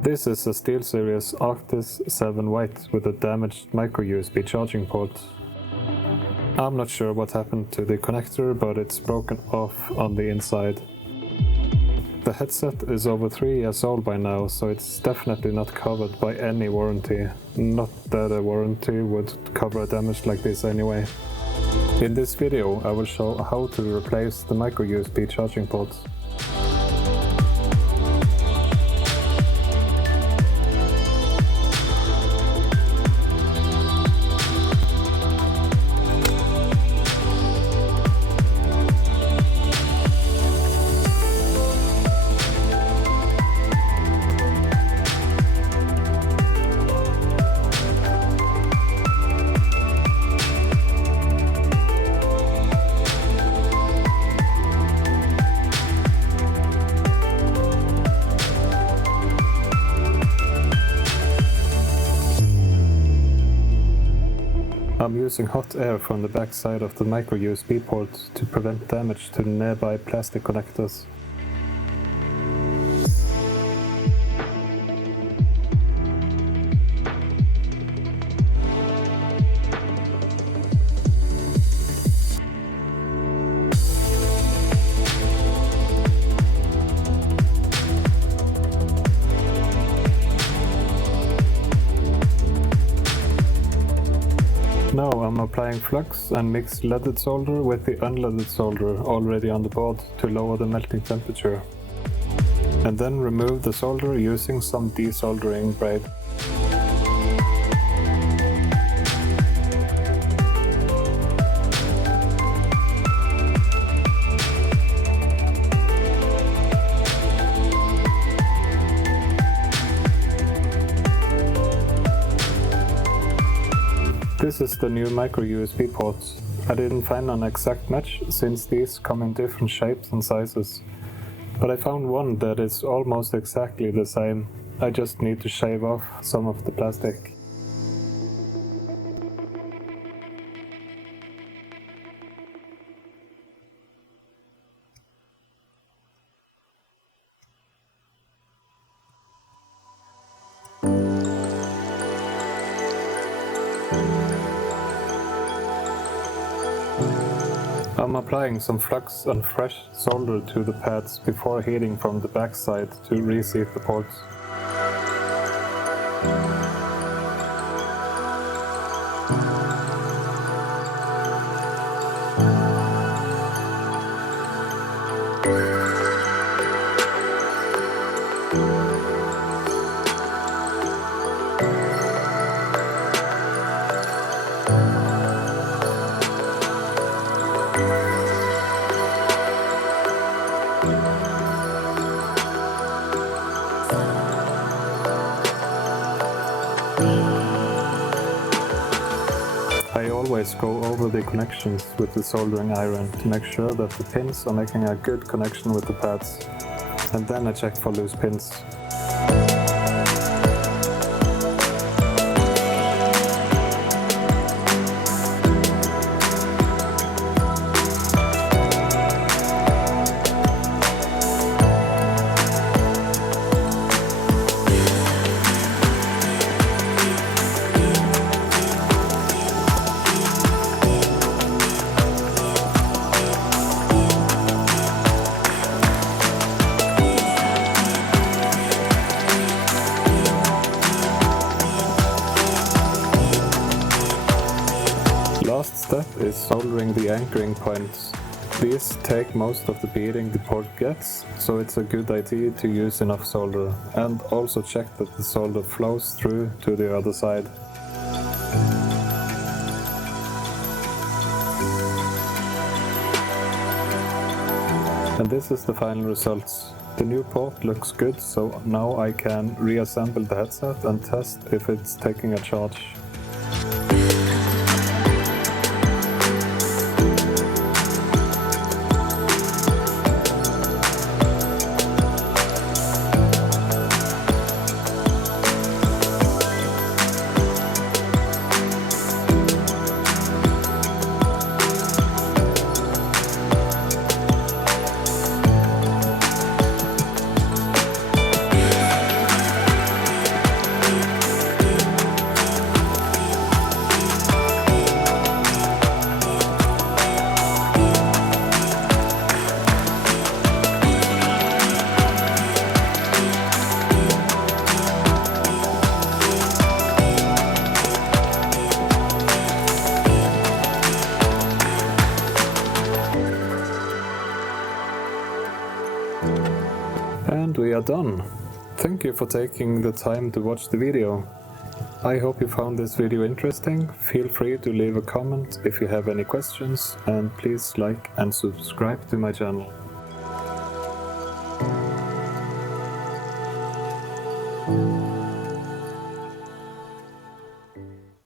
This is a Steelseries Arctis 7 white with a damaged micro USB charging port. I'm not sure what happened to the connector, but it's broken off on the inside. The headset is over 3 years old by now, so it's definitely not covered by any warranty. Not that a warranty would cover a damage like this anyway. In this video I will show how to replace the micro USB charging ports. I'm using hot air from the back side of the micro USB port to prevent damage to the nearby plastic connectors. Now I'm applying flux and mix leaded solder with the unleaded solder already on the board to lower the melting temperature. And then remove the solder using some desoldering braid. This is the new micro USB ports. I didn't find an exact match since these come in different shapes and sizes. But I found one that is almost exactly the same. I just need to shave off some of the plastic. I'm applying some flux and fresh solder to the pads before heating from the backside to reseat the ports. I always go over the connections with the soldering iron to make sure that the pins are making a good connection with the pads, and then I check for loose pins. Last step is soldering the anchoring points. These take most of the beading the port gets, so it's a good idea to use enough solder, and also check that the solder flows through to the other side. And this is the final results. The new port looks good, so now I can reassemble the headset and test if it's taking a charge. we are done. Thank you for taking the time to watch the video. I hope you found this video interesting. Feel free to leave a comment if you have any questions, and please like and subscribe to my channel.